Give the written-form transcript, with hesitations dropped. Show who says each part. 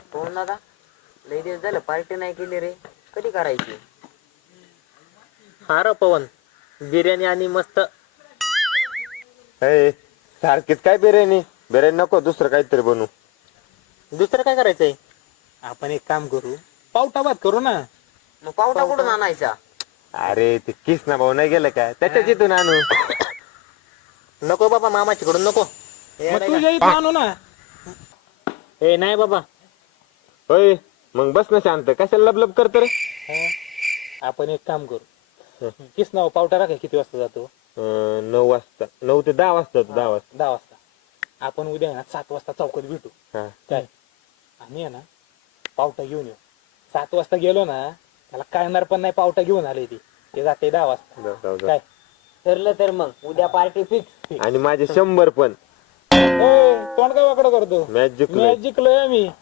Speaker 1: हो ना दा, लय दिवस झालं पार्टी नाही केली रे, कधी करायची?
Speaker 2: हा र पवन, बिर्याणी आणि मस्त.
Speaker 3: हे सारखीच काय बिर्याणी बिर्याणी नको, दुसरं काहीतरी बनवू.
Speaker 2: दुसरं काय करायचंय? आपण एक काम करू, पावटा भात करू ना.
Speaker 1: मग पावटा कुठून आणायचा?
Speaker 3: अरे ते किसना भाऊ नाही गेलं काय, त्याच्याच इथून आणू.
Speaker 2: नको बाबा, मामाच्याकडून नको.
Speaker 4: मग तुझ्या इथं आणू ना.
Speaker 2: ए नाही बाबा.
Speaker 3: होय मग बस ना शांत, कशाला लबलब करतो रे.
Speaker 4: आपण एक काम करू, किस नाव पावटा राखाय किती वाजता जातो?
Speaker 3: 9 वाजता, 9 ते 10 वाजता, 10 वाजता.
Speaker 4: 10 वाजता. आपण उद्या ना 7 वाजता चौकात भेटू.
Speaker 3: हा.
Speaker 4: काय आणि आहे ना पावटा घेऊन येऊ. 7 वाजता गेलो ना, त्याला कळणार पण नाही पावटा घेऊन आले ते जाते 10 वाजता.
Speaker 3: जाऊ.
Speaker 4: काय
Speaker 1: ठरलं तर मग उद्या पार्टी फिक्स.
Speaker 3: आणि माझे 100 पण.
Speaker 4: तोंड काय वाकडं करतो?
Speaker 3: मॅच जिंकलोय.
Speaker 4: मॅच जिंकलोय मी.